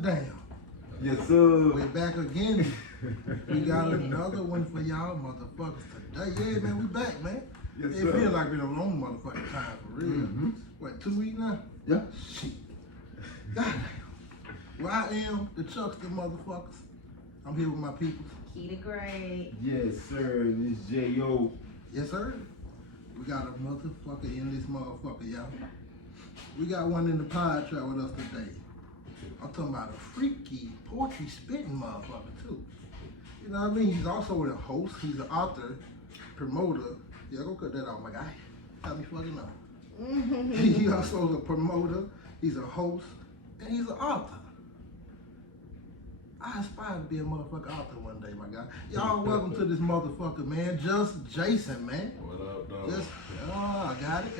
God damn. Yes, sir. We're back again. We got another one for y'all motherfuckers today. Yeah, man, we back, man. Yes, it sir. feels like been a long motherfucking time for real. Mm-hmm. What, 2 weeks now? Yeah. Shit. God damn. Well, I am the Chuckster motherfuckers. I'm here with my people. Key the Great. Yes, sir. This J.O. Yes, sir. We got a motherfucker in this motherfucker, y'all. We got one in the podtrap with us today. I'm talking about a freaky poetry spitting motherfucker too. You know what I mean? He's also a host. He's an author, promoter. Yeah, go cut that out, my guy. Got me fucking up. He also is a promoter. He's a host, and he's an author. I aspire to be a motherfucking author one day, my guy. Y'all welcome to this motherfucker, man. Jus Jason, man. What up, dog? I got it.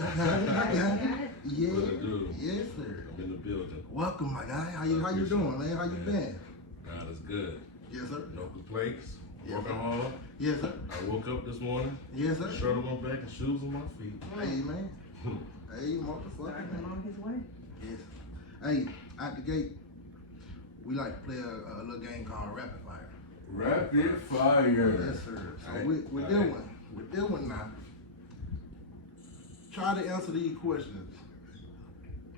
Yeah. What it do? Yes, sir. I'm in the building. Welcome, my guy. How you doing, man? How you been? God is good. Yes, sir. No complaints. Yes, Working sir. hard. Yes, sir. I woke up this morning. Yes, sir. Shirt on my back and shoes on my feet. Hey, man. Hey, motherfucker, Starting man. on his way. Yes. Hey, out the gate, we like to play a little game called Rapid Fire. Rapid fire. Yes, sir. So Hey, with all that right. one, with that one now, try to answer these questions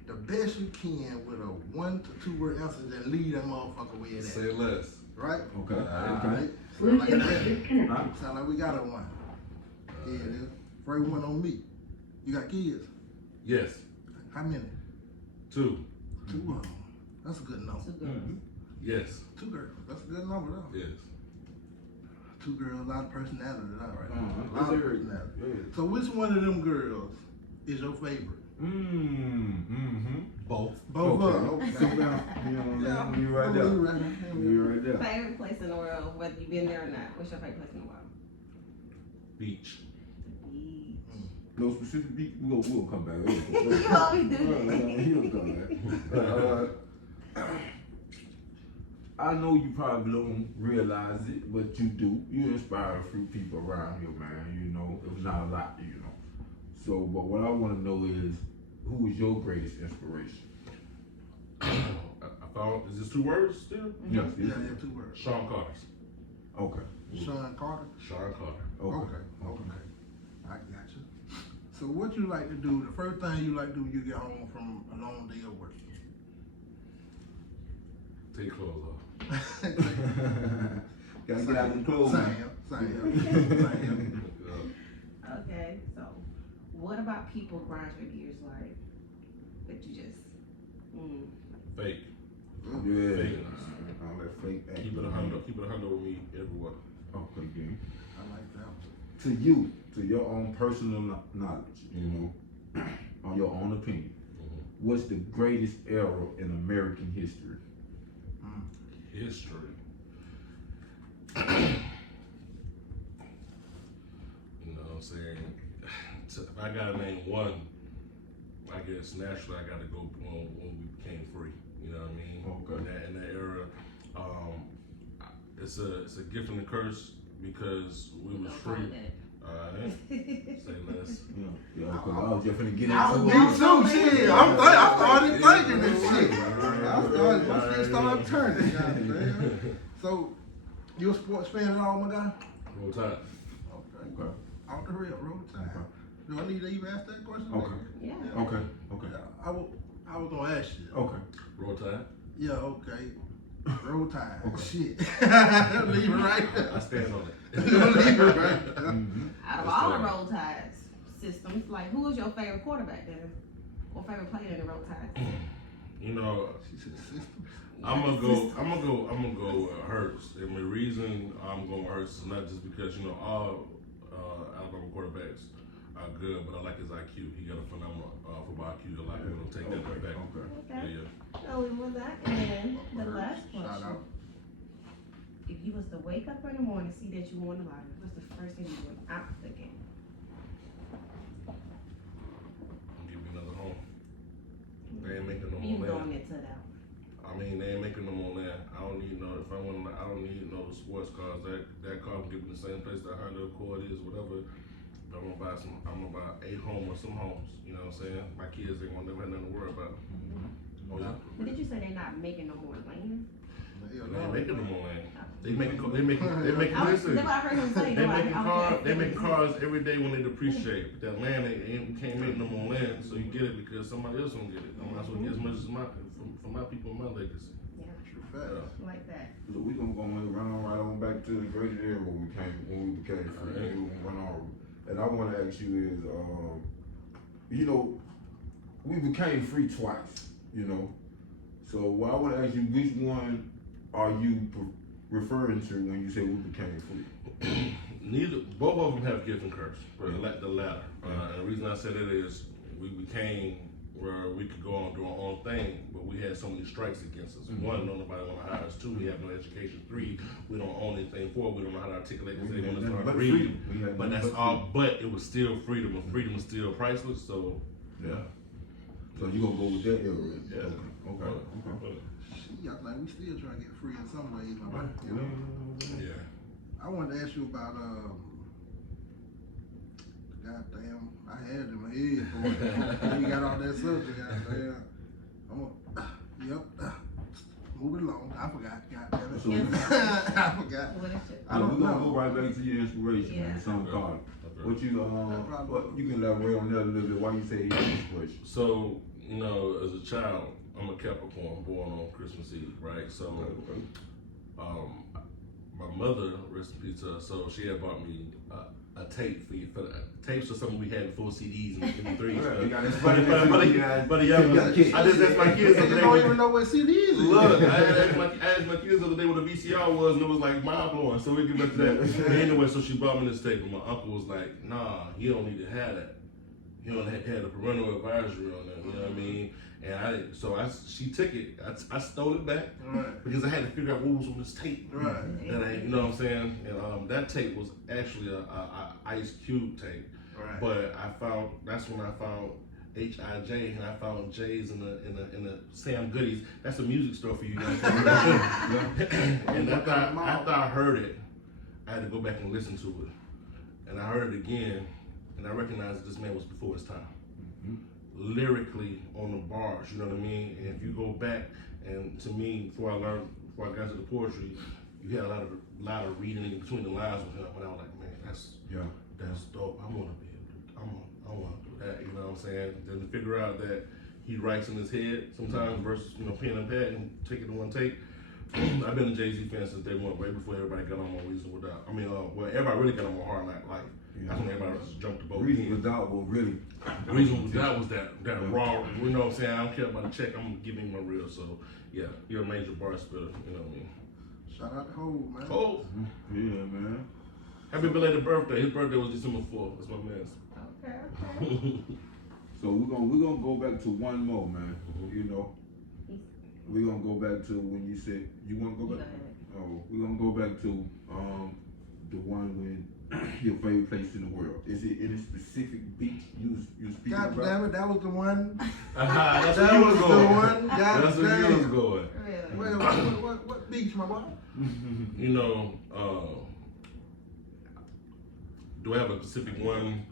the best you can with a 1 to 2 word answer that lead that motherfucker where it Say at. less. Right? Okay. Alright. Sound like that. Huh? Sound like we got a one. Yeah, it is. First one on me. You got kids? Yes. How many? 2. 2 of them. That's a good number. Two girls. Mm-hmm. Yes. 2 girls. That's a good number though. Yes. 2 girls, a lot of personality, all right. Uh-huh. A lot of Yes, sir. personality. Yeah. So which one of them girls is your favorite? Both. Both of them. Okay. Sit down. You know what I'm saying? You right I'm there. gonna leave right there. You right there. Favorite place in the world, whether you've been there or not. What's your favorite place in the world? Beach. The beach. No specific beat. We'll come back. You always do. He'll come back. I know you probably don't realize it, but you do. You inspire a few people around here, man. You know, if not a lot, you know. So, but what I want to know is, who is your greatest inspiration? I found, is this 2 words still? Yes. Yeah, 2 words. Sean Carter's. Okay. Sean Carter. Sean Carter. Okay. I got you. So what you like to do, the first thing you like to do when you get home from a long day of work? Take your clothes off. Gotta get out them clothes. Same. Okay, so what about people grind your gears like that you just Fake. Yeah. Fake. All that fake act. Keep it 100. Keep it 100 with me everywhere. Okay, gang. I like that. To you, to your own personal knowledge, you know, on your own opinion, what's the greatest era in American history? History. You know what I'm saying? If I gotta name one, I guess naturally I gotta go when we became free. You know what I mean? Okay. In that era, it's a gift and a curse because we was free. Alright. Say less. Yeah, because I was just finna get I into was it. me too, shit. I started thinking this shit. My shit started turning. Goddamn. So, you a sports fan at all, my guy? Roll Tide. Okay. Off the real, roll time. Do I need to even ask that question? Okay. Yeah. Okay. Okay. I was gonna ask you. Okay. Roll Tide. Yeah, okay. Roll time. Okay. Shit. Leave it right I there. stand on it. Leave it right there. Out of all the Roll Tides systems, like who is your favorite quarterback then? Or favorite player in the Roll Tides? You know, She said system. I'm gonna go Hurts. And the reason I'm going Hurts is not just because you know all Alabama quarterbacks are good, but I like his IQ. He got a phenomenal football IQ. A lot of people don't take that back. Okay. Yeah. So we move that, and then the last Shout question. out. If you was to wake up in the morning and see that you won the lottery, what's the first thing you do out the game? Give me another home. They ain't making no You more going land. into that. I mean, they ain't making no more land. I don't need no. If I want, I don't need no sports cars. That car can give me the same place that Honda Accord is, whatever. But I'm gonna buy 8 homes or some homes. You know what I'm saying? My kids ain't gonna never have nothing to worry about. Oh, yeah. But did you say they're not making no more land? Hell They no. making them on land. They That's listen. what I heard him say. They No, making I cars. can't They say make it. cars every day when they depreciate. That land, you can't make no more land, so you get it because somebody else gonna get it. I might as well get as much as for my people, my legacy. Yeah, True facts. like that. So we gonna go and run on right on back to the great era when we became free. Alright. We gonna run on. And I want to ask you is, you know, we became free twice. You know, so what I want to ask you, which one are you referring to when you say we became free? Both of them have gift and curse, but the latter. And the reason I said it is we became where we could go on and do our own thing, but we had so many strikes against us. One, don't nobody want to hire us. Two, we have no education. Three, we don't own anything. Four, we don't know how to articulate because they want us to learn to read. But that's all. But it was still freedom, and freedom is still priceless. So Yeah. So you gonna go with that era? Yeah. Okay. Shit, like we still trying to get free in some ways, my man. You know? yeah. I wanted to ask you about goddamn, I had it in my head, boy. You got all that subject, goddamn. Move it along. I forgot, goddamn it. So I forgot. What is it? I don't we're gonna know. go right back to your inspiration, Yeah. the song called. Okay. What you can elaborate on that a little bit. Why you say your inspiration? So, you know, as a child, I'm a Capricorn, born on Christmas Eve, right? So, my mother, rest in peace, so she had bought me a tape for the tapes or something we had before CDs and MP3s. You got this But the young, I just asked my kids the You other don't day. even know what CDs is. Look, I asked my kids the other day what a VCR was, and it was like mind blowing. So we get back to that. Anyway, so she bought me this tape, and my uncle was like, "Nah, you don't need to have that. You don't have to have the parental advisory on that." You know what I mean? And she took it. I stole it back Right. because I had to figure out what was on this tape. Right. You know what I'm saying? And that tape was actually a Ice Cube tape. Right. But that's when I found H.I.J. and I found J's in the Sam Goodies. That's a music store for you guys. And after I heard it, I had to go back and listen to it. And I heard it again, and I recognized that this man was before his time. Lyrically on the bars, you know what I mean? And if you go back, and to me, before I got into the poetry, you had a lot of reading in between the lines with him, and I was like, man, that's dope. I want to do that. You know what I'm saying? Then to figure out that he writes in his head sometimes versus pen and pad and take it in one take. I've been a Jay-Z fan since day one, way before everybody got on my Reasonable Doubt. I mean, everybody really got on my Hard Knock Life. That's when everybody just jumped the boat. Reasonable Doubt will really. Reasonable Doubt was that raw. You know what I'm saying? I don't care about the check. I'm giving my real. So yeah, you're a major bar spitter. You know what I mean? Shout out to Hov, man. Oh, Yeah, man. happy belated birthday. His birthday was December 4th. That's my man's. Okay. So we're gonna go back to one more, man. You know, we're gonna go back to when you said you want to go back. Oh, we're gonna go back to the one when your favorite place in the world. Is it any specific beach you speaking God about? damn it, that was the one. That's That where you was was the going. one. God That's where you was damn. going. Really? Well, what beach, my boy? You know, do I have a specific one?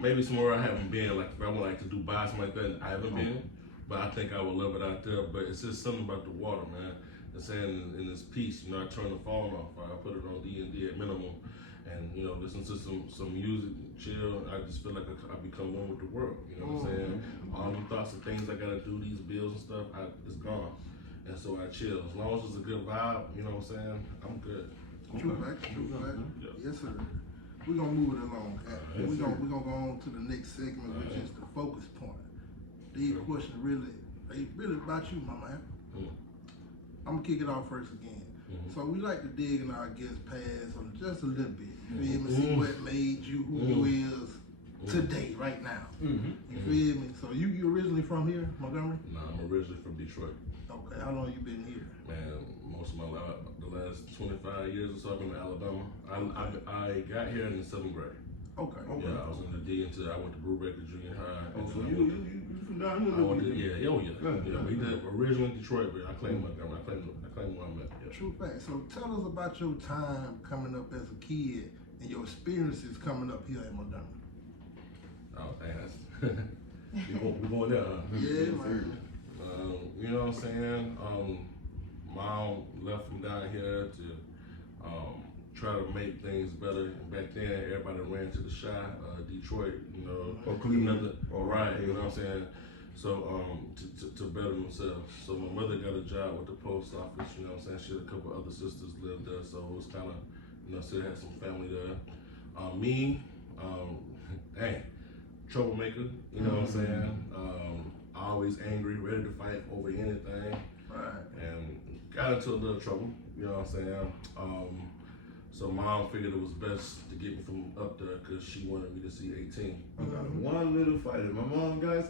Maybe somewhere I haven't been. Like if I would like to Dubai, something like that, I haven't been. But I think I would love it out there. But it's just something about the water, man. It's saying in this piece, you know, I turn the phone off. I put it on D&D at minimum, and you know, listen to some music, chill. I just feel like I become one with the world. You know what I'm saying? All the thoughts and things I gotta do, these bills and stuff, it's gone. And so I chill. As long as it's a good vibe, you know what I'm saying? I'm good. True fact, true fact. Yeah. Yes, sir. We're gonna move it along. Yes, We're sir. gonna go on to the next segment, which is the focus point. These questions they really about you, my man. I'm gonna kick it off first again. So we like to dig in our guest past just a little bit. You feel me? See what made you who you is today, right now. You feel me? So you originally from here, Montgomery? Nah, I'm originally from Detroit. Okay, how long you been here? Man, most of my life, the last 25 years or so, I've been in Alabama. I got here in the 7th grade. Okay. Yeah, I was in the D until I went to Brubaker Junior High. Oh, and so then I you went to- from down here? I went to, yeah. We Yeah. did originally Detroit, but I claim Montgomery. I claim where I'm at. Yeah. True fact. So tell us about your time coming up as a kid and your experiences coming up here in Montgomery. Oh, dang, that's we going there, huh? Yeah, man. You what I'm saying? Mom left from down here to try to make things better. And back then, everybody ran to the Chi, Detroit, you know, or Cleveland, right, you know what I'm saying? So, to better themselves. So my mother got a job with the post office, you know what I'm saying? She had a couple other sisters lived there, so it was kind of, you know, still had some family there. Me, dang, troublemaker, you know what I'm saying? Always angry, ready to fight over anything. Right. And got into a little trouble, you know what I'm saying? So mom figured it was best to get me from up there because she wanted me to see 18. One little fighter. My mom got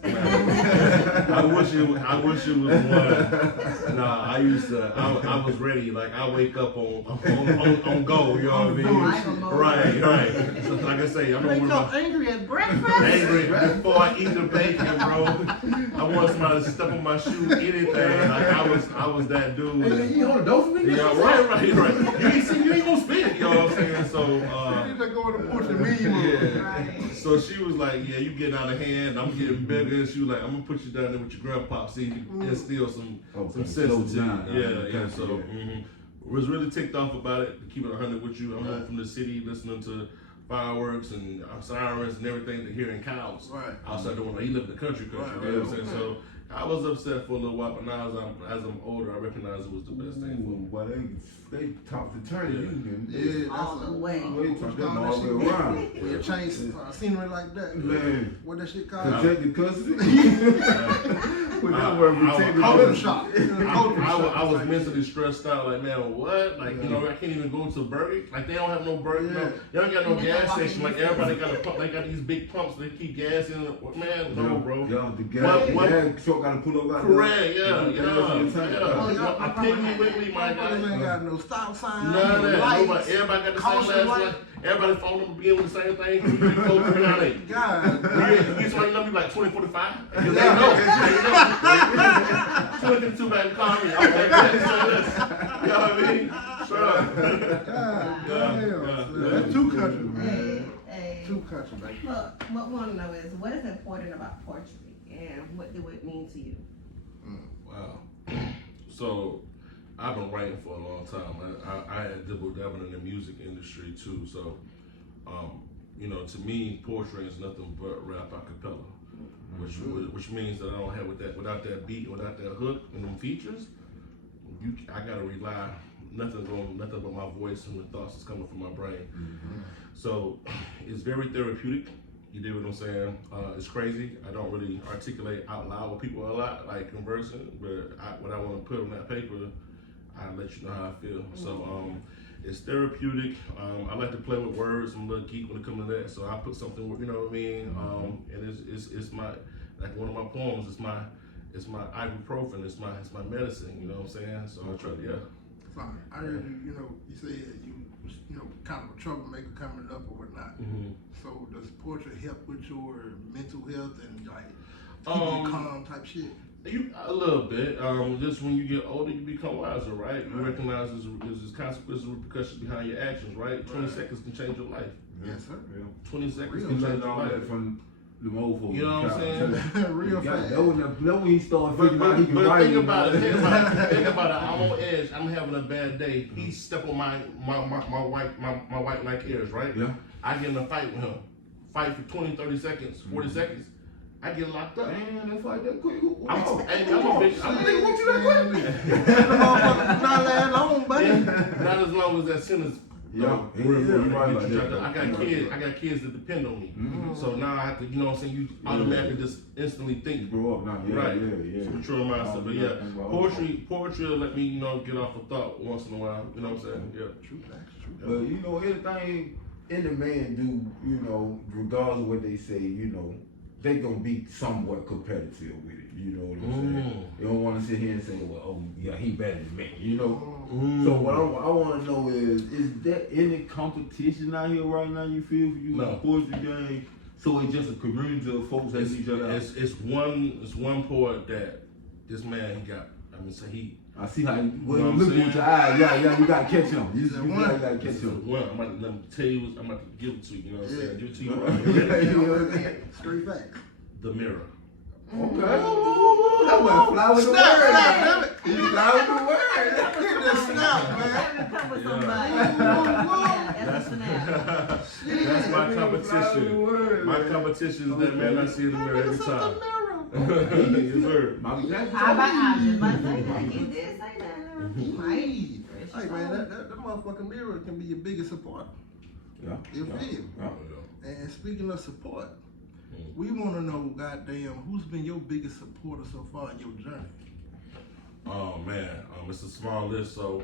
I wish it was one. Nah, I used to. I was ready. Like I wake up on go. You know what I mean? Right. So like I say, I'm Wake up angry at breakfast. angry before I eat the bacon, bro. I want somebody to step on my shoe, anything. Like I was that dude. Hey, you on the dose nigga? Yeah, right. You ain't gonna spit. You know what I'm saying? So, You just go to the porch and me. Right. so she was like, yeah, you getting out of hand. I'm getting bigger. And she was like, I'm gonna put you down there with your grandpa, see if you can instill some sense into you. Yeah. So, was really ticked off about it. To keep it 100 with you, I'm home from the city listening to fireworks and sirens and everything to hearing cows outside the window. He lived in the country. You know what I'm saying? So I was upset for a little while, but now as I'm older, I recognize it was the best thing for me. Well, they talk to turn you. Yeah, All the way. They talk them all the way around. When you change scenery like that, Man. what that shit called? Protected custody. I was mentally stressed out. Like, man, what? Like, you know, I can't even go to Burger. Like, they don't have no Burger. No, they don't got no gas station. Like, everybody got a pump. They got these big pumps. They keep gas in. Man, no, bro. The gas truck got to pull up out there. Correct. Yeah. I picked me Wiggly, my guy. Ain't got no stop sign. None of that. Lights. Everybody got the Caution same last light. light. Everybody phone number being with the same thing. 3, 4, 3, 9, 8. God. You somebody number like 2045. They know. 2052 back and call me. Okay, you know what I mean? God damn. That's two countries, man. Hey. Two countries, baby. Look, what we want to know is what is important about poetry and what do it mean to you? Wow. So, I've been writing for a long time. I had dabbled in the music industry too. So, you know, to me, poetry is nothing but rap a cappella, which means that I don't have without that beat, without that hook and them features. I gotta rely nothing but my voice and the thoughts that's coming from my brain. So, it's very therapeutic. You dig what I'm saying? It's crazy. I don't really articulate out loud with people a lot, like conversing, but what I want to put on that paper, I let you know how I feel. So it's therapeutic. I like to play with words. I'm a little geek when it comes to that. So I put something, you know what I mean? And it's my, like one of my poems. It's my ibuprofen. It's my medicine. You know what I'm saying? So I try to, yeah. So I heard you know, you said you know, kind of a troublemaker coming up or whatnot. So does poetry help with your mental health and like keep you calm type shit? A little bit. Just when you get older, you become wiser, right? You recognize there's consequences and repercussions behind your actions, right? 20 seconds can change your life. Yes, sir. 20 seconds You can learn change your all life. that from the old folks. You know what I'm saying? Real fast. Know when he started But figuring out he can write. think about it. I'm on edge. I'm having a bad day. He step on my white Nike Airs, right? Yeah. I get in a fight with him. Fight for 20, 30 seconds, 40 seconds. I get locked up. Man, that's like that quick. I'm a bitch. I'm a nigga. Want you that quick? That motherfucker not last long, buddy. Not as long as that sentence. Yeah. I got kids that depend on me. So now I have to, you know what I'm saying, you automatically just instantly think. Grow up now. Right. Yeah. So mature mindset. But yeah, poetry will let me, you know, get off a thought once in a while. You know what I'm saying? Yeah. True facts, true. But you know, anything any man do, you know, regardless of what they say, you know, they gonna be somewhat competitive with it. You know what I'm saying? They don't want to sit here and say, well, oh yeah, he better than me. You know. So what I want to know is there any competition out here right now? You feel for you in the poetry game? So it's just a community of folks that each other out. It's one poet that this man he got. I mean, so he. I see how you look with your eyes. Yeah, you gotta catch him. You gotta catch him. One, I'm about to tell you. I'm about to give it to you. You know what I'm saying? Give it to you right. Straight facts. The Mirror. Okay. boy fly with the Snap, word. snap, damn it. He fly with the word. Hit that snap, man. Cover somebody. That's a snap. Fly That's my with the competition. word, My man. competition is that man I see in the mirror every time. Yes, sir. Michael Jackson. I was about to say that. He did say that. He might. Hey man, that motherfucking mirror can be your biggest supporter. Yeah. You feel? And speaking of support, we want to know, goddamn, who's been your biggest supporter so far in your journey? Oh man, it's a small list. So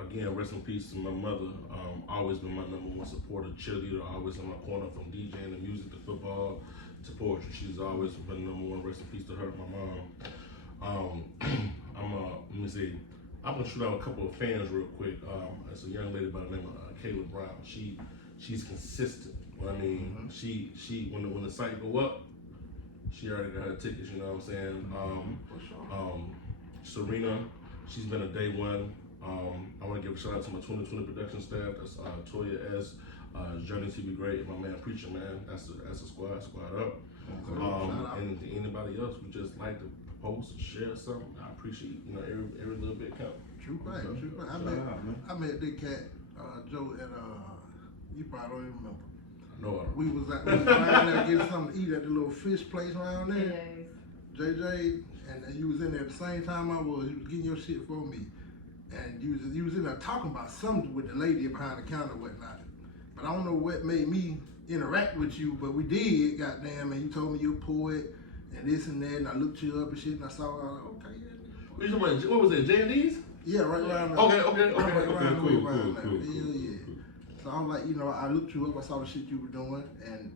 again, rest in peace to my mother. Always been my #1 supporter, cheerleader. Always in my corner from DJing to music to football to poetry. She's always been #1. Rest in peace to her, my mom. Let me see. I'm gonna shoot out a couple of fans real quick. It's a young lady by the name of Kayla Brown. She's consistent. I mean, she when the site go up, she already got her tickets. You know what I'm saying? Serena, she's been a day one. I want to give a shout out to my 2020 production staff. That's Toya S, Journey TV Great, and my man Preacher Man. That's a squad up. And anybody else who just like to post or share something, I appreciate every little bit count. True fact. I met that cat Joe at you probably don't even remember. No, We was around there getting something to eat at the little fish place around there. Yes. JJ, and you was in there at the same time I was. You was getting your shit for me, and you was in there talking about something with the lady behind the counter and whatnot. But I don't know what made me interact with you, but we did, goddamn. And you told me you're a poet and this and that, and I looked you up and shit, and I saw, okay, yeah. what was it? J&D's? Yeah, right around there. Okay, cool. Yeah. So I'm like, I looked you up, I saw the shit you were doing, and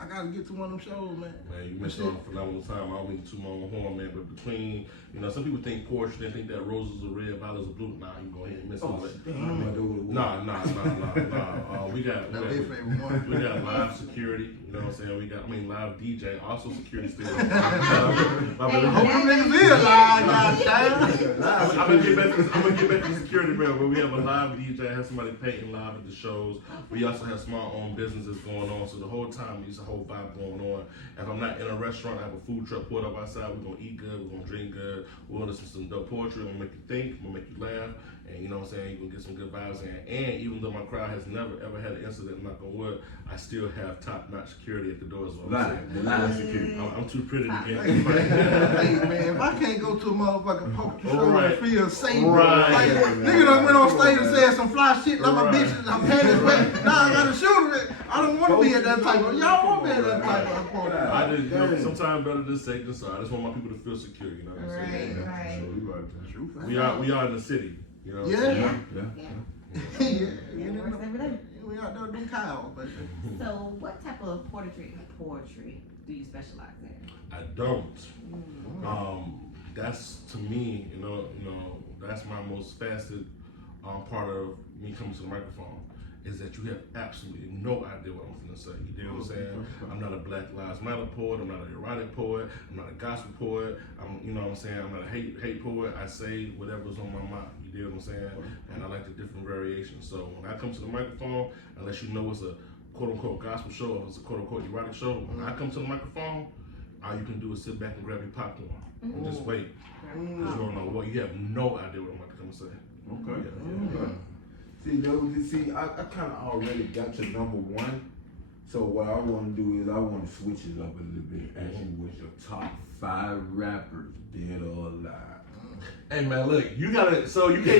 I gotta get to one of them shows, man. Man, you missed on a phenomenal time. I don't mean to toot my own horn, man, but between, some people think poetry, they think that roses are red, violets are blue. Nah, you go ahead and miss on it. Nah. We got live security, you know what I'm saying? We got, live DJ, also security still. I'm gonna get back to security, man, but we have a live DJ, have somebody painting live at the shows. We also have small owned businesses going on, so the whole time there's a whole vibe going on. If I'm not in a restaurant, I have a food truck pulled up outside, we're gonna eat good, we're gonna drink good, we're gonna listen to some dope poetry, I'm gonna make you think, I'm gonna make you laugh, and you know what I'm saying, you're gonna get some good vibes in. And even though my crowd has never ever had an incident, knock on wood, I still have top-notch security at the doors. Live security. I'm too pretty to get. Hey man, if I can't go to a motherfucking poetry show and feel safe, nigga done went on stage and said some fly shit like my bitch, I'm panties wet. Now I gotta shoot it. I don't want to be at that type of. Y'all want me at that type of poetry. I just, sometimes better than safe than sorry. I just want my people to feel secure. You know what I'm saying? Right. We are in the city. You know. Yeah. It works every day. We out there doing cows, but. So, what type of poetry do you specialize in? I don't. That's to me, that's my most fascinating part of me coming to the microphone. Is that you have absolutely no idea what I'm gonna say. You know what I'm saying? I'm not a Black Lives Matter poet. I'm not an erotic poet. I'm not a gospel poet. I'm not a hate poet. I say whatever's on my mind. You know what I'm saying? And I like the different variations. So when I come to the microphone, unless you know it's a quote unquote gospel show or it's a quote unquote erotic show, when I come to the microphone, all you can do is sit back and grab your popcorn and just wait. Because you don't know what. You have no idea what I'm about to come and say. Okay. See, I kind of already got your #1. So what I want to do is I want to switch it up a little bit. Ask you what's your top 5 rappers, dead or alive. Hey man, look, you can't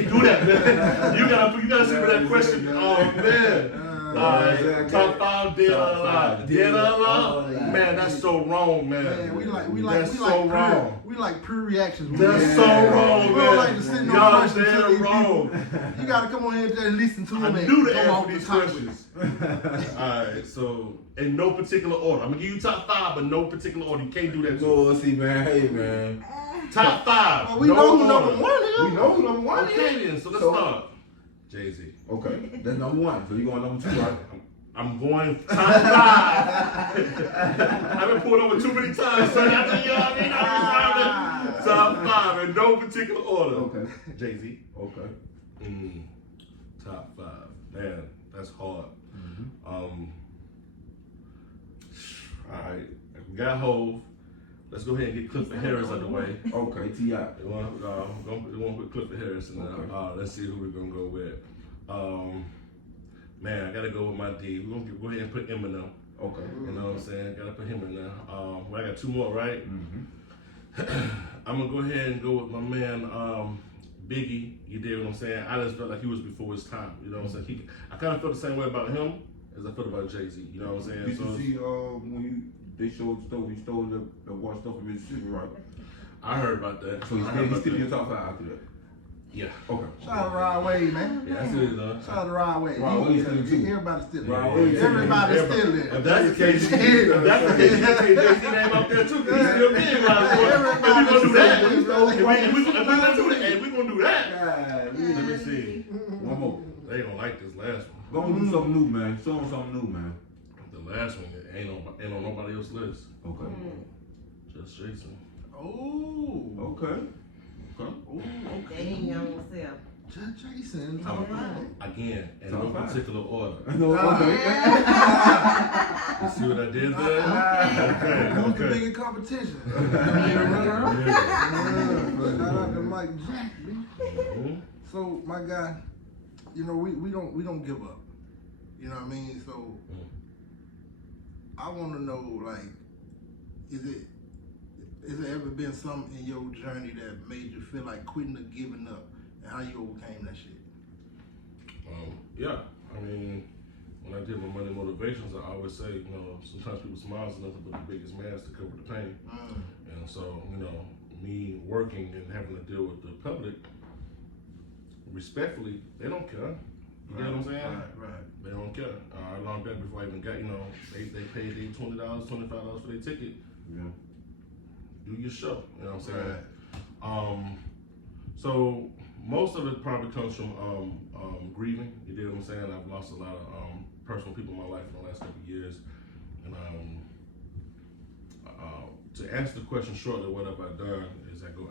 do that, man. You gotta see that question. Oh man. Top 5 dead or alive. Dead or alive? Man, that's so wrong, man. We like wrong. We like pre-reactions. That's so wrong, We man. don't like to sit no Y'all questions to dead these wrong. people. You gotta come on here and just listen to them. I and knew to come ask off for the these top. questions. Alright, so in no particular order. I'm gonna give you top 5, but no particular order. You can't do that. So see, man. Hey, man. Top 5. Well, we know who #1 is. We know who #1 is. Okay then, so let's start. Jay-Z. Okay, that's #1. So you going #2, right? I'm going top 5. I've been pulled over too many times, so I think I'm top 5 in no particular order. Okay. Jay-Z. Okay. Top 5. Man, that's hard. Alright. We got Hov. let's go ahead and get Clifford Harris out of the way. Okay, T.I. They want to put Clifford Harris in there. Okay. Let's see who we're gonna go with. Man, I gotta go with my D. We're gonna go ahead and put Eminem. Okay. You know what I'm saying? Gotta put him in there. Well, I got 2 more, right? Mm-hmm. I'm gonna go ahead and go with my man Biggie. You did what I'm saying? I just felt like he was before his time. You know what I'm saying? I kind of felt the same way about him as I felt about Jay-Z. You know what I'm saying? Did you see when they showed stuff, he stole the one stuff from Mississippi, right? I heard about that. So he's still in your top 5 after that? Yeah. Okay. Shout out to Rod Wave, man. Yeah, that's it, though. Shout out to Rod Wave. Rod Wave still too. Everybody's still Rod there. Wave still Everybody's there. still there. If that's the case, Jay-Z name up there too, 'cause he's still big right now. If we gonna do that, if we gonna do that, we gonna do that. God, Let me see. one more. They gonna like this last one. Go and do something new, man. Show them something new, man. The last one ain't on nobody else's list. Okay. Just Jason. Oh. Okay. They ain't young self. Jus Jason. Top Again, in no Top 5. particular order. No, okay. You see what I did there? Who's the Okay. bigger competition? Yeah. Shout out to Mike Jack, man. Mhm. So my guy, you know, we don't give up. You know what I mean? So I want to know, like, is there ever been something in your journey that made you feel like quitting or giving up, and how you overcame that shit? Yeah. I mean, when I did my money motivations, I always say, you know, sometimes people's smiles are nothing but the biggest mask to cover the pain. And so, you know, me working and having to deal with the public, respectfully, they don't care. You get what I'm saying? Right. They don't care. Long back before I even got, you know, they paid their $20, $25 for their ticket. Yeah. Do your show. You know what I'm saying? Right. So most of it probably comes from grieving. You get what I'm saying? I've lost a lot of personal people in my life in the last couple of years, and to answer the question shortly, what have I done? Is I go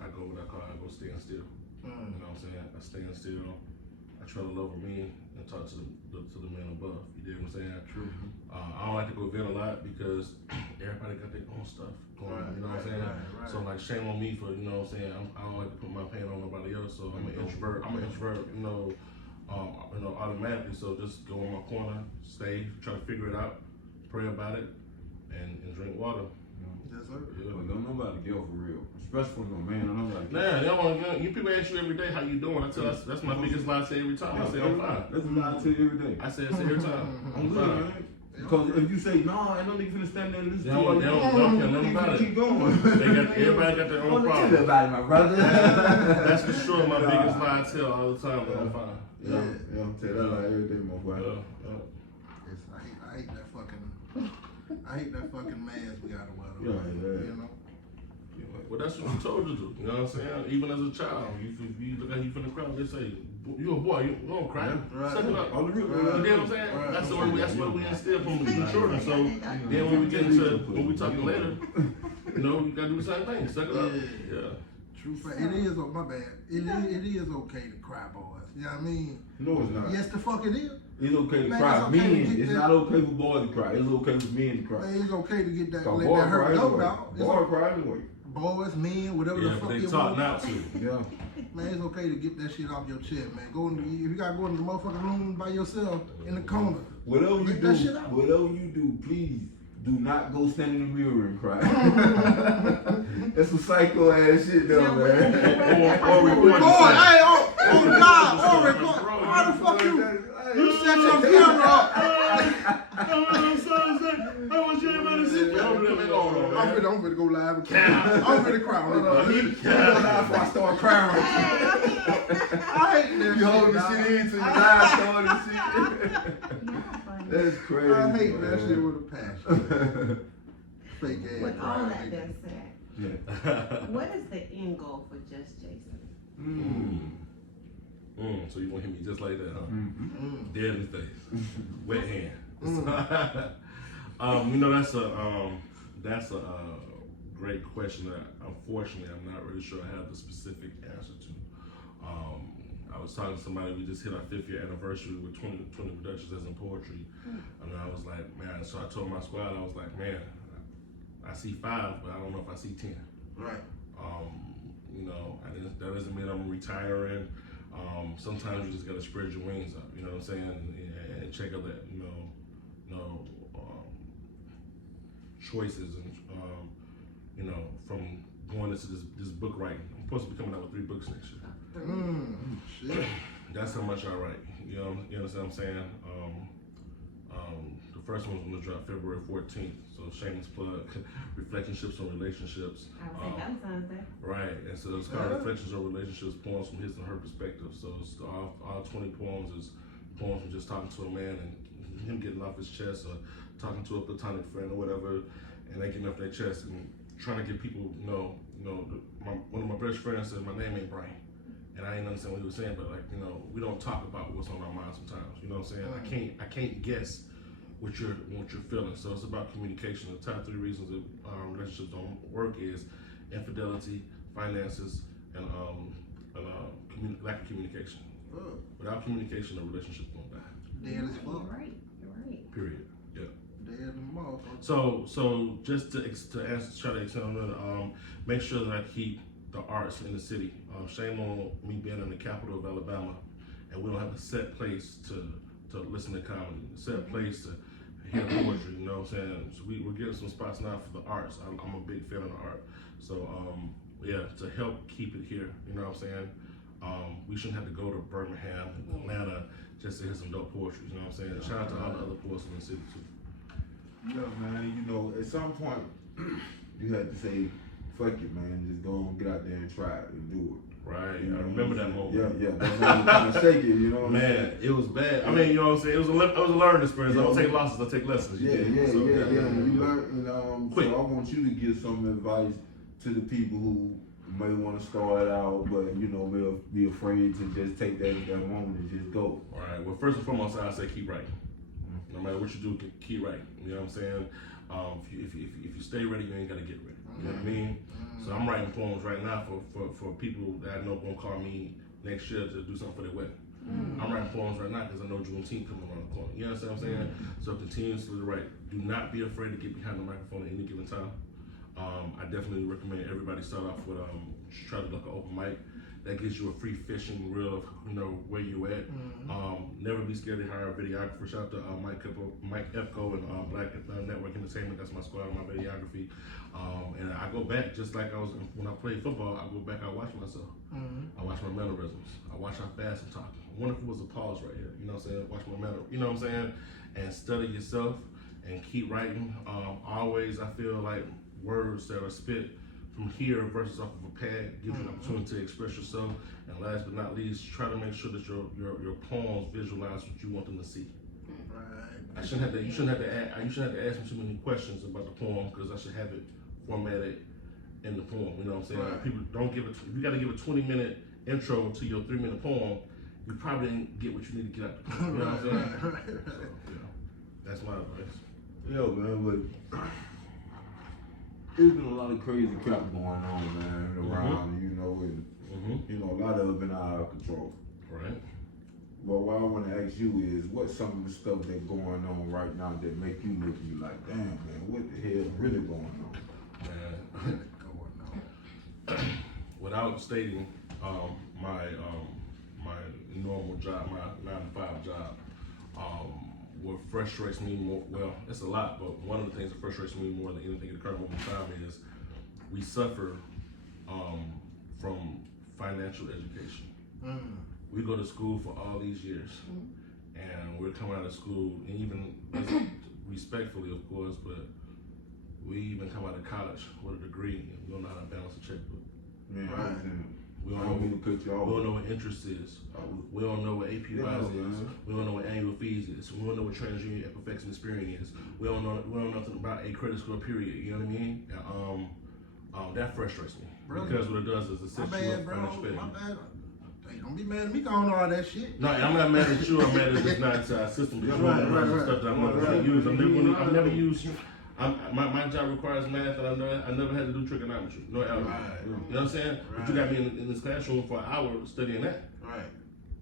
stand still. You know what I'm saying? I stand still. I try to lower me and talk to the man above. You dig what I'm saying? True. I don't like to go vent a lot because everybody got their own stuff going on. You know what I'm saying? Right. So like, shame on me for, you know what I'm saying? I don't like to put my pain on nobody else. So I'm an introvert. You know, automatically. So just go in my corner, stay, try to figure it out, pray about it, and drink water. Yes, sir. Yeah. Well, don't nobody get for real. Especially for no man. Don't nobody get. Nah, you people ask you every day how you doing. I tell that's my biggest lie. I say every time. I say I'm fine. That's what I tell you every day. I say every time. I'm I'm good, fine. man. Because if you say, no, I don't nigga finna stand there and listen They don't care nothing about it. Keep going. Everybody got their own problem. About it, my brother. That's for sure my biggest lie I tell all the time, but I'm fine. Yeah, I'm telling that like every day, my boy. I hate that fucking mask we gotta wear. Yeah. You know. Well, that's what you told you to. You know what I'm saying? Even as a child, if you look at you from the crowd, they say, "You a boy, you don't cry. Right. Suck it up." All the real. You know what I'm saying? Right. That's what we instill from the children. So then when we talking later, you know, you gotta do the same thing. Suck it up. Yeah. True fact. It is. My bad. It is okay to cry, boys. You know what I mean? No, it's not. Yes, the fuck it is. It's okay to Man, cry. it's okay to Men, get it's that- not okay for boys to cry. It's okay for men to cry. Man, it's okay to get that, Cause let boys that hurt cry go, anyway. dog. Boys cry anyway. Boys, men, whatever the Yeah, fuck but they you taught want. not to. Yeah. Man, it's okay to get that shit off your chest, man. If you gotta go into the motherfucking room by yourself in the corner. Whatever you Get that shit out. do, please do not go stand in the mirror and cry. That's some psycho ass shit though, man. Or record Boy, the hey, oh God, record. How the fuck you set your camera up? I'm finna go live and cry. I'm finna cry. Before I start crying. I hate that You holding the shit. shit in to the live story and shit. That's crazy. I hate that man. shit with a passion. Fake ass. With all that crying. being said, Yeah. what is the end goal for Jus Jason? So you want to hit me just like that, huh? Mm-hmm. Dead in the face, wet hand. You know, that's a great question that unfortunately I'm not really sure I have the specific answer to. I was talking to somebody, we just hit our 5th year anniversary with 20 productions as in poetry, and I was like, man. So I told my squad, I was like, man, I see 5, but I don't know if I see 10. Right. You know, that doesn't mean I'm retiring. Sometimes you just gotta spread your wings up, you know what I'm saying, and check out that, choices and, you know, from going into this book writing. I'm supposed to be coming out with 3 books next year. Shit. That's how much I write. You know, you understand what I'm saying? The first one's gonna drop February 14th. So shameless plug, Reflectionships on Relationships. I would say Valentine's Day. Right, and so it's called Reflections on Relationships, poems from his and her perspective. So it's all 20 poems is poems from just talking to a man and him getting off his chest, or talking to a platonic friend or whatever, and they getting off their chest and trying to get people, one of my best friends said my name ain't Brian. And I didn't understand what he was saying, but like, we don't talk about what's on our mind sometimes. You know what I'm saying? I can't guess what you're feeling. So it's about communication. The top 3 reasons that relationships don't work is infidelity, finances, and lack of communication. Without communication, a relationship won't die. Dead as You're fuck. right. You're right. Period. Yeah. Dead as a motherfucker. So just to try to extend on that, make sure that I keep the arts in the city. Shame on me being in the capital of Alabama, and we don't have a set place to listen to comedy, a set place to hear poetry. You know what I'm saying? So we're getting some spots now for the arts. I'm a big fan of the art. So to help keep it here. You know what I'm saying? We shouldn't have to go to Birmingham and Atlanta just to hear some dope poetry. You know what I'm saying? Shout out to all the other poets in the city too. Yeah, man, at some point, you had to say, fuck it, man, just go and get out there and try it and do it. Right, I remember that moment. Yeah, that moment kind of shake it, you know what Man, I'm saying? it was bad. I mean, you know what I'm saying? It was a learning experience. I don't take losses, I take lessons. Yeah. You learn, Quick. so I want you to give some advice to the people who may want to start out, but, they'll be afraid to just take that moment and just go. All right, well, first and foremost, I say keep writing. No matter what you do, keep writing. You know what I'm saying? If you stay ready, you ain't got to get ready. You know what I mean? So I'm writing poems right now for people that I know gonna call me next year to do something for their wedding. I'm writing poems right now because I know Juneteenth coming around the corner. You understand what I'm saying? So continuously write. Do not be afraid to get behind the microphone at any given time. I definitely recommend everybody start off with try to look an open mic. That gives you a free fishing reel of where you at. Never be scared to hire a videographer. Shout out to Mike Epco and Black Network Entertainment. That's my squad on my videography. And I go back just like I was when I played football. I go back. I watch myself. I watch my mannerisms. I watch how fast I'm talking. I wonder if it was a pause right here. You know what I'm saying? Watch my manner. You know what I'm saying? And study yourself and keep writing. Always, I feel like words that are spit from here versus off of a pad gives you an opportunity to express yourself. And last but not least, try to make sure that your poems visualize what you want them to see. Right. You shouldn't have to ask me too many questions about the poem because I should have it formatted in the poem. You know what I'm saying? Right. People don't give it. If you got to give a 20-minute intro to your 3-minute poem, you probably didn't get what you need to get out the poem. You know what I'm saying? So, that's my advice. Yeah, man, but there's been a lot of crazy crap going on, man, around, and a lot of it been out of control. Right. But what I want to ask you is, what's some of the stuff that's going on right now that make you look at you like, damn, man, what the hell is really going on? Man, without stating my normal job, my 9-to-5 job, what frustrates me more, well, it's a lot, but one of the things that frustrates me more than anything at the current moment in time is we suffer from financial education. We go to school for all these years, and we're coming out of school, and even respectfully, of course, but we even come out of college with a degree, and we don't know how to balance a checkbook. Man, Right. We I don't don't know. mean to cut you We off. don't know what interest is. We don't know what APYs is. We don't know what annual fees is. We don't know what TransUnion Equifax and Experian is. We don't know nothing about a credit score period. You know what I mean? That frustrates me because what it does is it My sets you bad, up bro. financial failure. My bad. Hey, don't be mad at me on all that shit. No, I'm not mad at you. I'm mad at this not system. Just Right, right, right. stuff that I'm not going to use. I've never used. My job requires math, and I never had to do trigonometry, no algebra. Right. You know what I'm saying? But you got me in this classroom for an hour studying that. Right.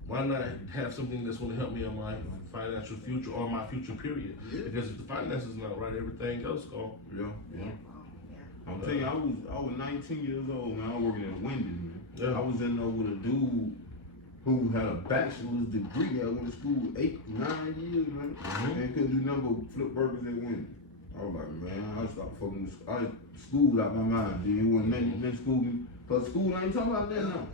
Why not have something that's going to help me in my financial future or my future period? Yeah. Because if the finances is not right, everything else go. Yeah. I'm telling you, I was 19 years old, man. I was working at Wendy's, man. Yeah. I was in there with a dude who had a bachelor's degree. I went to school 8, 9 years, man. And couldn't do nothing but flip burgers at Wendy's. I was like, man, I stopped fucking with school out my mind, dude. It wasn't nothing school. Cause school ain't talking about that now.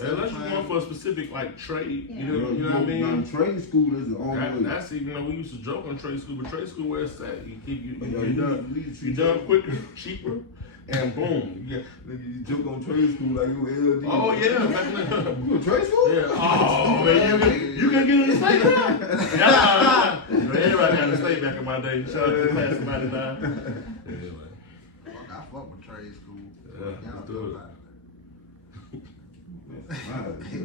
Unless you want for a specific like trade, Yeah. you know what I mean? Trade school is the only way. That's even, we used to joke on trade school, but trade school where it's at, you You done quicker, cheaper, and boom. You joke on trade school like you were LD. Oh yeah, back then. You were trade school? Yeah. Oh man, you can get in the state now. Yeah, everybody got in the state back in my day. Shout out to class somebody now. Anyway. Fuck, I fuck with trade school. Yeah, Y'all let's do know it. about You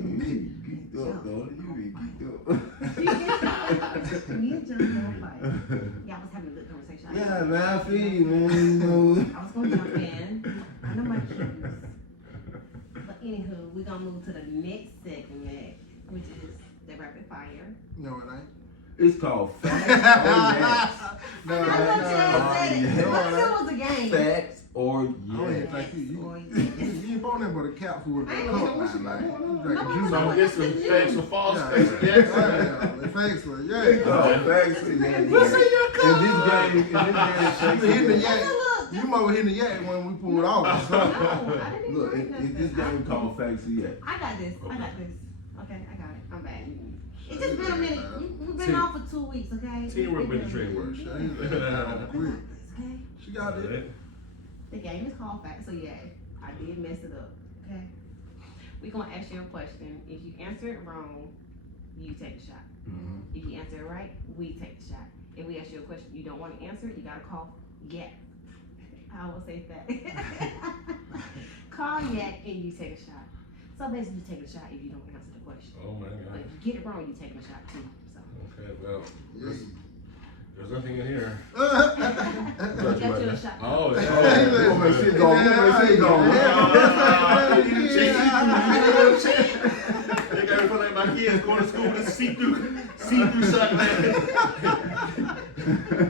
geeked up, though. You be geeked up. Me and John don't fight. Y'all was having a good conversation. Yeah, man, I feel you, man. You know. I was gonna jump in. I know my cues. But anywho, we're gonna move to the next segment, which is the rapid fire. it. No, it ain't. It's called Facts or Yaks. No, I it know ain't. Jay said it. yeah. What if it was a game? Facts or I don't even Yaks. think you Or you ain't bought nothing but a cap full of I ain't cup, gonna man. Like, you drinking No, juice. So I'm guessing facts or false, Yeah, facts or yes. the facts were, It's yeah. called Facts or Yaks. What's in your In this game, You Facts hitting the or yak. You mother hitting the yak when we pulled off. So. No, I didn't Look, even in this game called Facts or Yaks. I got this. I got this. Okay, I got it. I'm back. It's just been a minute. We've been off for 2 weeks, okay? Teamwork with the trade words. Quick. Okay. She got it. The game is called Facts or Yay. I did mess it up. Okay. We're gonna ask you a question. If you answer it wrong, you take a shot. If you answer it right, we take the shot. If we ask you a question you don't want to answer, you gotta call yak. I will say that. Call yak and you take a shot. So basically, you take a shot if you don't answer the question. Oh my But god. if you get it wrong, you take a shot too. So. Okay, well, Yeah. there's nothing in here. You got you a shot. Oh, Oh, yeah. you want my shit gone? You want my shit gone? They got me feel like my kids going to school with a see-through shot glass.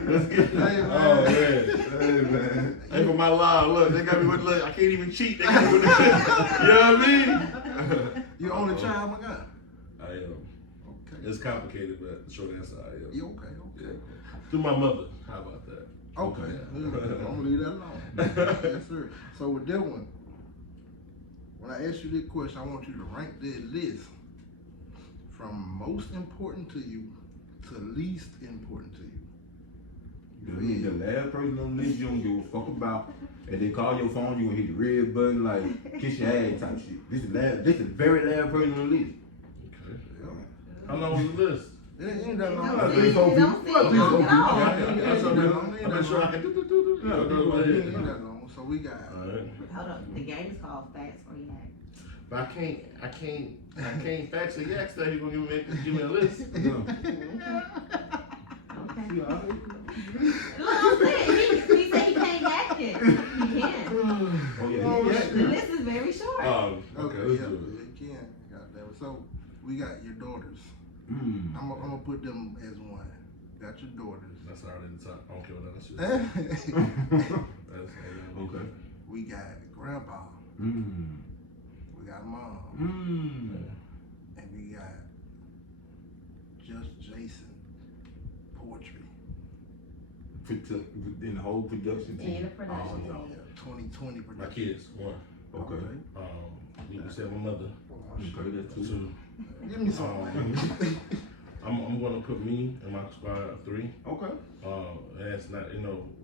Let's get it. Hey, man. Oh, man. Hey, man. Hey, for my live, look, they got me with, look, I can't even cheat. They got me with the, you know what I mean? You only child, my guy. I am. Okay. It's complicated, but the short answer, I am. You okay? Through my mother. How about that? Okay. Yeah. I'm gonna leave that alone. Yes, sir. So with that one, when I ask you this question, I want you to rank this list from most important to you to least important to you. You mean the last person on the list you don't give a fuck about. If they call your phone, you gonna hit the red button like kiss your ass type shit. This is the very last person on the list. Okay. How long was the list? It ain't that long. Don't three, see, four don't see. people. Don't Three, four get off. Yeah, I'm sure I can do. It ain't that long. So we got. Alright. Hold up. The game is called Facts or Yak. But I can't fax or yak that he's gonna give me a list. No. Okay. You all right? Look, I'm saying, he said he can't yak it. He can. Oh yeah. Oh, yeah. The list is very short. Okay, Okay, let's yeah, do you can. Goddamn it. So we got your daughters. Mm. I'm gonna put them as one. Got your daughters. it. That's already the top. I don't care what that shit. That's Okay. We got grandpa. Mm. We got mom. Mm. And we got Jus Jason poetry. In the whole production team. In the production Oh, team. no. Yeah, 2020 My production. kids, one. Okay. You said my mother. Okay, that's two. Two. Give me some. I'm gonna put me in my squad 3. Okay. That's not,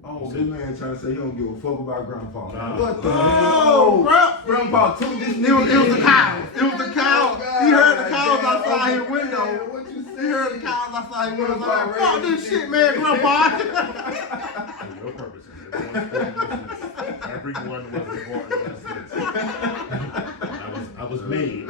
Oh, this man trying to say he don't give a fuck about grandpa. Nah. What the Oh, hell? Grandpa took this It was the nigga. cows. It was the cows. He heard the cows God, outside his okay. window. What you He heard the cows outside his window. I was like, Grandpa fuck this raised shit, you. man, grandpa. For your purposes. Every one was important. I was made.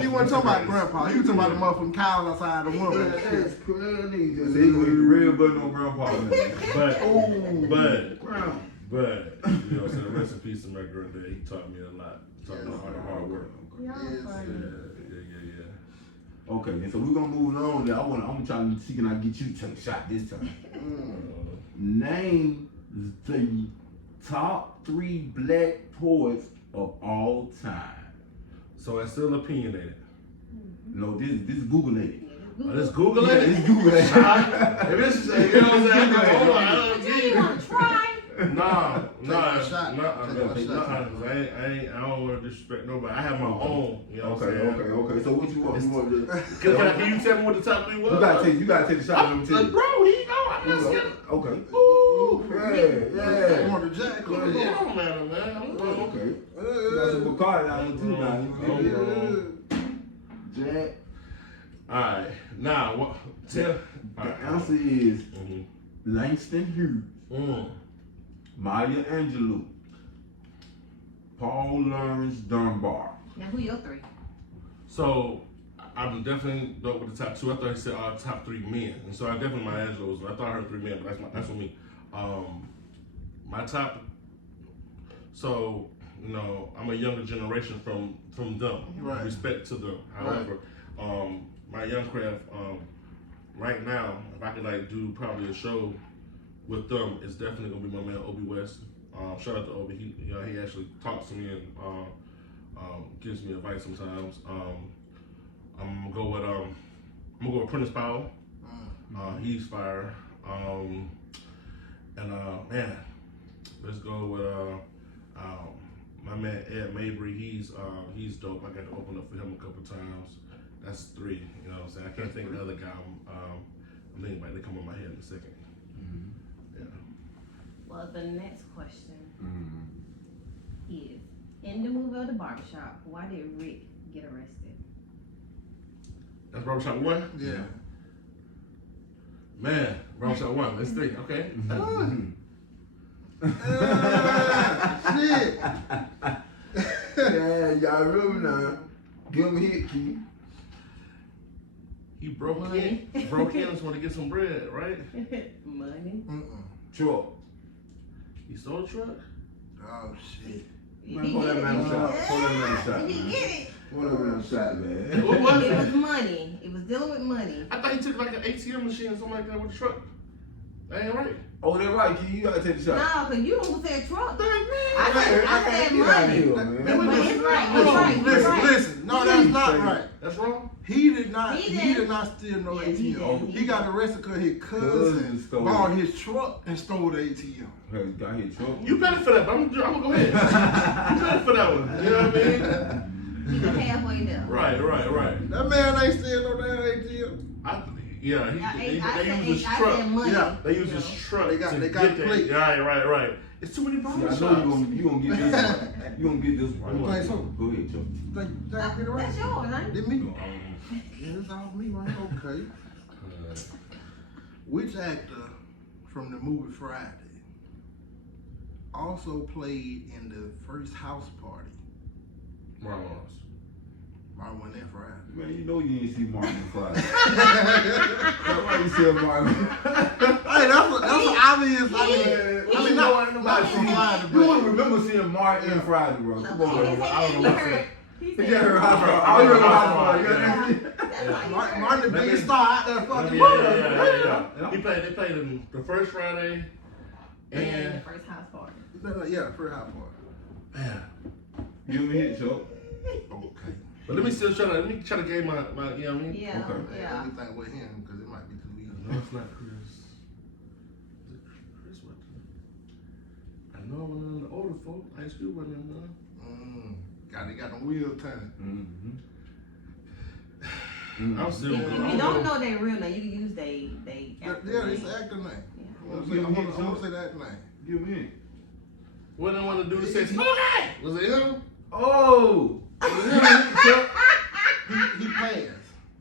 He wasn't talking about grandpa. He was talking about the motherfucking cows outside the window. That's crazy. Just say he gonna hit the red button on grandpa. Man. But Grandpa. you know what I'm saying? Rest in peace to my granddad. He taught me a lot. Taught me hard work. Y'all Yes, funny. Yeah. Okay, and so we're gonna move on. There, I'm trying to see can I get you to take a shot this time. Name the top 3 black poets of all time. So it's still opinionated. No, this is Google it. Oh, let's Google Yeah, it. it's Google it. If it's, you know what I'm saying? Hold on, I don't Do get you it. want to try? Nah, Take a shot. I don't want to disrespect nobody. I have my own. You know what I'm saying? Okay. So what you want? You want to? Can you tell me what the top 3 was? You gotta take the shot. Let me tell you. Bro, he know I'm not scared. Okay. Ooh, Yeah. You want the Jack? It don't matter, man. Okay. You got some Bacardi out here too now. Jack. Alright, now what? Tell. The answer is Langston Hughes, Maya Angelou, Paul Laurence Dunbar. Now, who your 3? So I'm definitely dope with the top 2. I thought he said top 3 men, and so I definitely my answer was. I thought I heard 3 men, but that's what me. My top. So you know, I'm a younger generation from them. Right. Respect to them. However, my young craft. Right now, if I could like do probably a show with them, it's definitely gonna be my man Obi West. Shout out to Obi. He actually talks to me and gives me advice sometimes. I'm gonna go with Prentice Powell. He's fire. Man, let's go with my man Ed Mabry. He's dope. I got to open up for him a couple times. That's 3. You know what I'm saying? I can't think of the other guy. I'm thinking about it. They come on my head in a second. Yeah. Well, the next question is, in the movie of The Barbershop, why did Rick get arrested? That's Barbershop 1? Yeah. Man, Barbershop 1. Let's think. Okay. Shit. Yeah, y'all remember now. Give him a hit, Keith. He broke Money. in and wanted to get some bread, right? Money. Truck. He stole a truck? Oh shit. Man, pour that man a shot. Pour that man a shot. Did he get it? Pour that man a shot, man. What was It it? was money. It was dealing with money. I thought he took like an ATM machine or something like that with the truck. That ain't right. Oh, that's right, Keith. You gotta take the shot. No, because you don't say truck. I I said get out of money. here, man. But it's right. Hold It's on, right. It's listen, right. listen. No, that's not right. That's wrong? He did not. He He did. did not steal no Yes, he ATM. did. He got arrested because his cousin Cousin stole bought it. his truck and stole the ATM. Hey, got hit truck. You better for that, but I'm gonna go ahead. You better for that one. You know what I mean? You go halfway there. Right. That man ain't steal no damn ATM. They use his I truck. said money. Yeah. They use his truck They got to the get plate. that. Right. It's too many See, I barbershops. know you gonna get this one. You gonna get this one. You think so? Go ahead, Chuck. Think get That's arrested? yours, ain't it? Did me? Yeah, it's all me, right? Okay. Which actor from the movie Friday also played in the first house party? Marlon Lawrence. Martin went there Friday. Man, you know you ain't see Martin Friday. That's why you said Martin. Hey, that's obvious. I mean, not from Friday, You but wouldn't remember seeing Martin in Friday, bro. Come on, bro. I don't know what's that. He just heard house party. Oh, you heard house party. Martin the biggest star out there fucking Yeah. They played him the first Friday And the first house party. Yeah, first house party. Man. Give me a hit, Chuck. Okay. But let me try to gain my you know what I mean? Yeah. Okay. Yeah. Let me think with him because it might be too easy. No, it's not Chris. Is it Chris what? I know one of the older folk. High school one of them. They got them wheels turning. I'm If still you don't know their real name, you can use they actor Yeah, it's name. an actor name. Yeah. I'm gonna say that name. Give me a hit. What did I want to do to say Smokey? Was it him? Oh! He passed.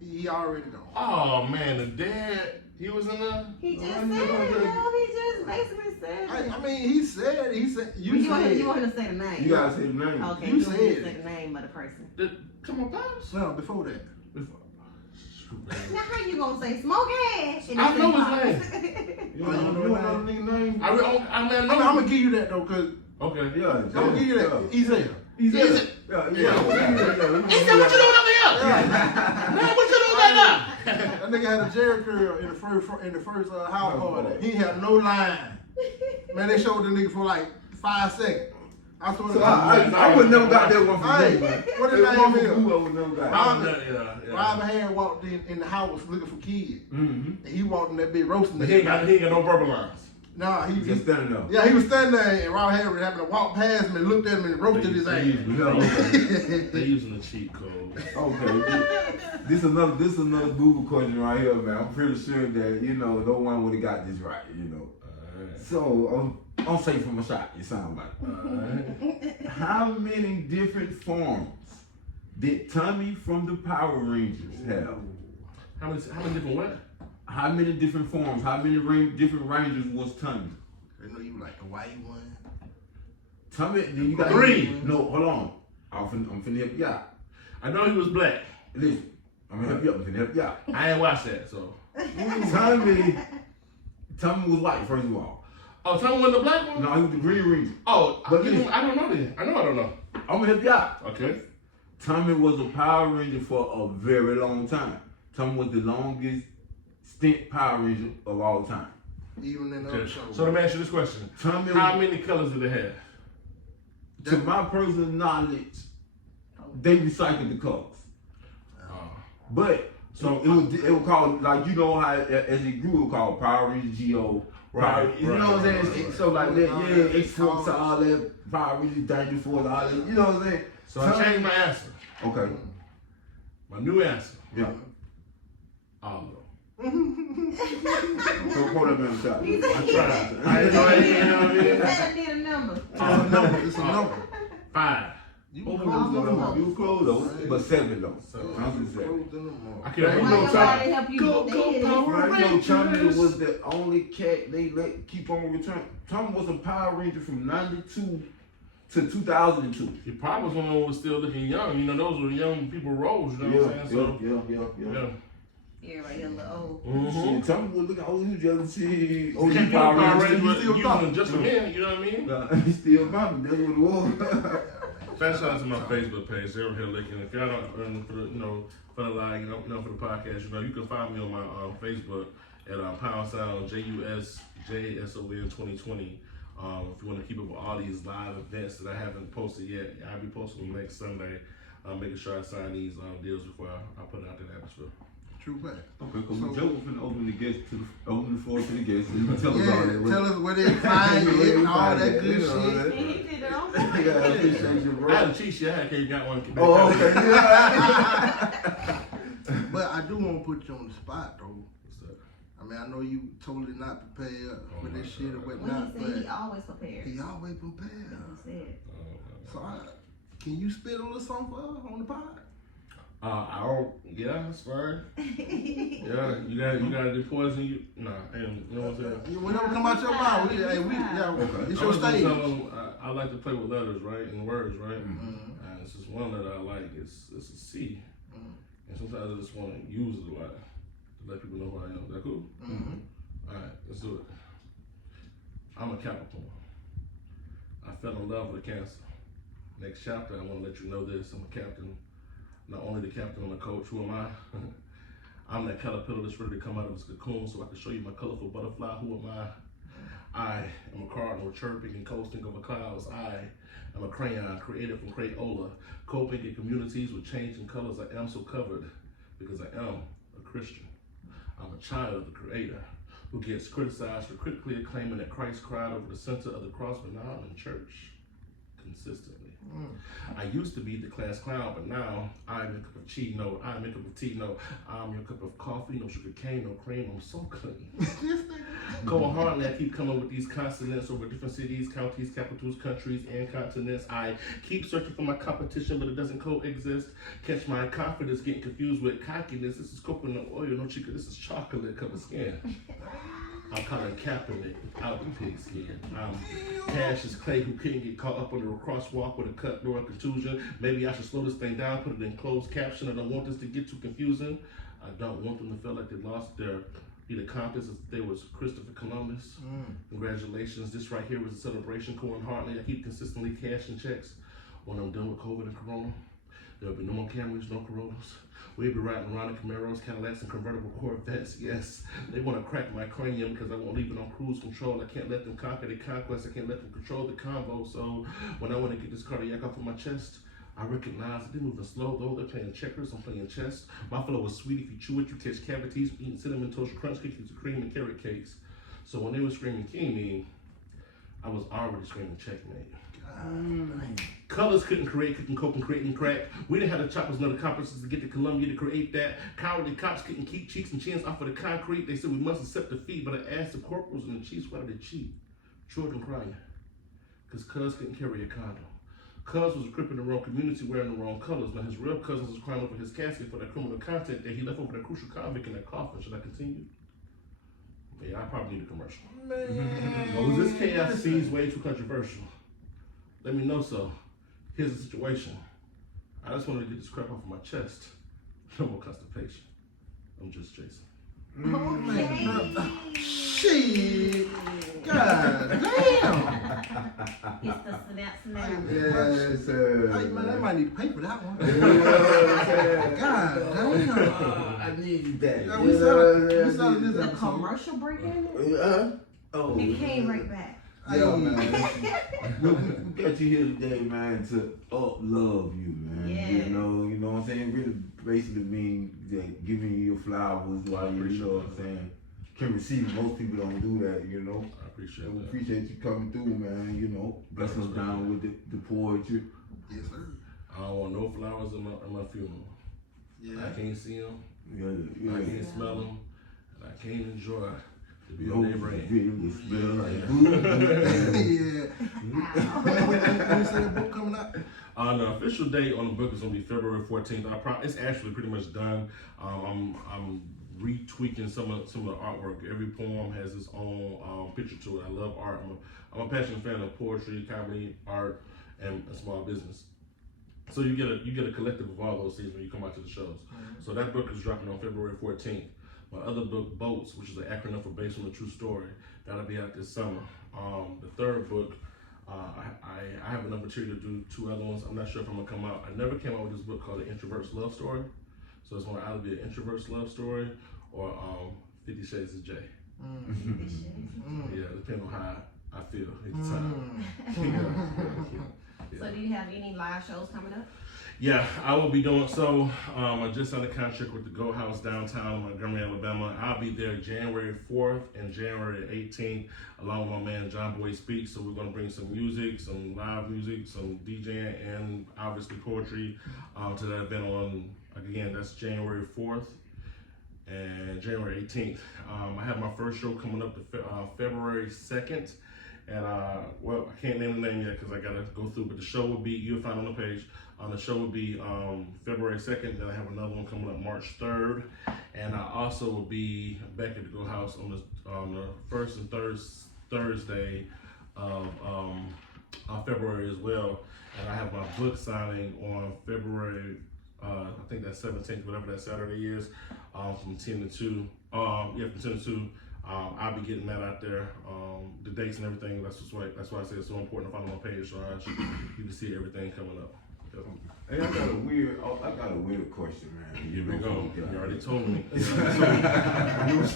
He already gone. Oh man, the dad. He was in the. He just said it, yo. He just basically said it. I mean, he said, You want him to say the name? You gotta say the name. Okay, You you want him to said say it. the name of the person. Come on, pops. No, before that. Now how you gonna say Smokey? I know his name. You don't know another nigga name? I know. I'm gonna give you that though, cause Okay. Yeah. I'm gonna give you that. He's there. He's Is there. it? Yeah. He said, "What you doing over here? Man, what you doing right now?" That nigga had a Jerry curl in the first house party. He had no line. Man, they showed the nigga for like 5 seconds. I swear to So God. I would never got that one from Hey, you, man. what his That one name from is? you, I would never got. Robin Harris walked in the house looking for kids. Mm-hmm. And he walked in that bitch roasting But that. he ain't got no verbal lines. Nah, he Just standing there. yeah, he was standing there and Robin Harris happened to walk past him and looked at him and roasted his ass. They using the cheat code. Okay. This is another Google question right here, man. I'm pretty sure that no one would have got this right, So I'm safe from a shot. It sounds like. How many different forms did Tommy from the Power Rangers have? How many different what? How many different forms? How many different Rangers was Tommy? They know you like the white one. Tommy, then you got 3. No, hold on. I'm finna help you out. I know he was black. Listen, I'm gonna help you out. I'm finna help you out. I ain't watched that, so. Tommy was white, first of all. Oh, Tommy wasn't the black one? No, he was the Green Ranger. Oh, But I don't know then. I don't know. I'm gonna help you out. Okay. Tommy was a Power Ranger for a very long time. Tommy was the longest stint Power Ranger of all time. Even in the other shows. So let me ask you this question. Tommy, How many colors did they have? to my personal knowledge, they recycled the colors. But So it was called, like, how as it grew, it was called Power Ranger GO. Right, You know what I'm saying? right. So like that, yeah, X-Force, all that, Power Ranger, Danger Force, all that, you know what I'm saying? So I changed my answer. Okay. My new answer. Yeah. All of them. So hold up in the shot. I tried. I didn't know anything, you know what I mean? That need a number. It's a number. It's a number. 5. You Oh, close you close though, but 7 though. So, Tommy 7. I can't Why remember your no body time. help you Go, get go, the head? Power Right, yo, Tommy Rangers. was the only cat they let keep on return. Tommy was a Power Ranger from 92 to 2002. He probably was one of them who was still looking young. You know, those were young people roles, you know what I'm saying? So, Yeah. Everybody a little old. Mm-hmm. Shit, Tommy was looking old, he was jealousy. You can't be a Power Ranger, but still using talking. just a man, you know what I mean? He still popping, that's what it was. Fast shout out to my Facebook page, Zero Hill Lincoln. If y'all don't, for the, for the live, for the podcast, you can find me on my Facebook at #JUSJASON 2020. If you want to keep up with all these live events that I haven't posted yet, I'll be posting them next Sunday. Making sure I sign these deals before I put it out to the atmosphere. True fact. Okay, because Joe was finna open the floor to the guests. You can tell us all Yeah, that. tell us where they find it and all that good shit. And he did it on Yeah, I purpose. appreciate you, I bro. had a cheat sheet. I had got one. Oh, okay. Yeah. But I do want to put you on the spot though. What's that? I mean, I know you totally not prepared for my this shit or When whatnot, he said he but always prepared. he always prepared. He said. So can you spit a little something for us on the pod? I don't. Yeah, that's fine. Yeah, you gotta do poison. You know what I'm saying. Whatever come out your mouth, it's your stage. I like to play with letters, right, and words, right. Mm-hmm. And it's just one that I like. It's a C. And sometimes I just want to use it a lot to let people know who I am. Is that cool? Mm-hmm. All right, let's do it. I'm a Capricorn. I fell in love with a Cancer. Next chapter, I want to let you know this. I'm a captain. Not only the captain, I'm a coach. Who am I? I'm that caterpillar that's ready to come out of its cocoon so I can show you my colorful butterfly. Who am I? I am a cardinal chirping and coasting over clouds. I am a crayon created from Crayola, coping in communities with changing colors. I am so covered because I am a Christian. I'm a child of the Creator who gets criticized for critically acclaiming that Christ cried over the center of the cross, but now I'm in church consistently. I used to be the class clown, but now I'm a cup of tea. No, I'm a cup of tea. No, I'm your cup of coffee. No sugar cane, no cream. I'm so clean. Going hard, I keep coming with these consonants over different cities, counties, capitals, countries, and continents. I keep searching for my competition, but it doesn't coexist. Catch my confidence getting confused with cockiness. This is coconut oil, no chica. This is chocolate covered skin. I'm Colin Kaepernick without the pig skin. I'm Cassius Clay who couldn't get caught up under a crosswalk with a cut nor a contusion. Maybe I should slow this thing down, put it in closed caption. I don't want this to get too confusing. I don't want them to feel like they lost their accomplice as they was Christopher Columbus. Congratulations, this right here was a celebration. Cohen Hartley, I keep consistently cashing checks when I'm done with COVID and Corona. There'll be no more Camrys, no Corollas. We'll be riding around in Camaros, Cadillacs, and convertible Corvettes. Yes, they want to crack my cranium because I won't leave it on cruise control. I can't let them conquer the conquest. I can't let them control the convo. So when I want to get this cardiac off of my chest, I recognize they're moving slow though. They're playing checkers. I'm playing chess. My flow is sweet. If you chew it, you catch cavities. Eating cinnamon toast crunch cookies with cream and carrot cakes. So when they were screaming "King Me," I was already screaming "Checkmate." Colors couldn't create, cooking coke and creating crack. We didn't have the choppers nor the compresses to get to Columbia to create that. Cowardly cops couldn't keep cheeks and chins off of the concrete. They said we must accept defeat, but I asked the corporals and the chiefs why did they cheat? Children crying, because Cuz couldn't carry a condom. Cuz was a crip in the wrong community wearing the wrong colors. Now his real cousins was crying over his casket for that criminal content that he left over that crucial convict in that coffin. Should I continue? Yeah, I probably need a commercial. Man. Was this chaos scenes way too controversial? Let me know so. Here's the situation. I just wanted to get this crap off of my chest. No more constipation. I'm just Jason. Okay. Shit. God damn. It's the snap. Yes, hey, man, I might need to pay for that one. God damn. I need that. Yeah, we started this The episode. commercial break in it? Oh, It came right back. yeah, man. we got you here today, man, to up love you, man. Yeah. You know what I'm saying? Really basically mean that giving you your flowers while you know what I'm saying, can receive. Most people don't do that, you know. I appreciate And we that. appreciate you coming through, man, you know, blessing us down with the poetry. Yes, sir. I don't want no flowers in my funeral. Yeah. I can't see them. Yeah, I yeah. can't smell them. And I can't enjoy to be a No, neighbor. you smell like Yeah. good. Ow. When you say the book coming out? The official date on the book is gonna be February 14th. It's actually pretty much done. I'm retweaking some of the artwork. Every poem has its own picture to it. I love art. I'm a passionate fan of poetry, comedy, art, and small business. So you get a collective of all those things when you come out to the shows. So that book is dropping on February 14th. My other book, Boats, which is an acronym for Based on a True Story, that'll be out this summer. The third book, I have enough material to do 2 other ones. I'm not sure if I'm gonna come out. I never came out with this book called The Introvert's Love Story. So it's gonna either be an introvert's love story or 50 Shades of J. Yeah, depending on how I feel at the time. Yeah. So do you have any live shows coming up? Yeah, I will be doing so. I just signed a contract with the Go House downtown in Montgomery, Alabama. I'll be there January 4th and January 18th, along with my man John Boy Speaks. So we're gonna bring some music, some live music, some DJing, and obviously poetry to that event on, again, that's January 4th and January 18th. I have my first show coming up February 2nd. And well, I can't name the name yet because I gotta go through, but the show will be, you'll find on the page. The show will be February 2nd. Then I have another one coming up March 3rd, and I also will be back at the Go House on the first and third Thursday of February as well. And I have my book signing on February, I think that's 17th, whatever that Saturday is, from 10 to 2. From 10 to 2. I'll be getting that out there, the dates and everything. That's why I say it's so important to follow my page, so you can see everything coming up. Yep. Hey, I got a weird question, man. Here we go. You already told me. I knew it's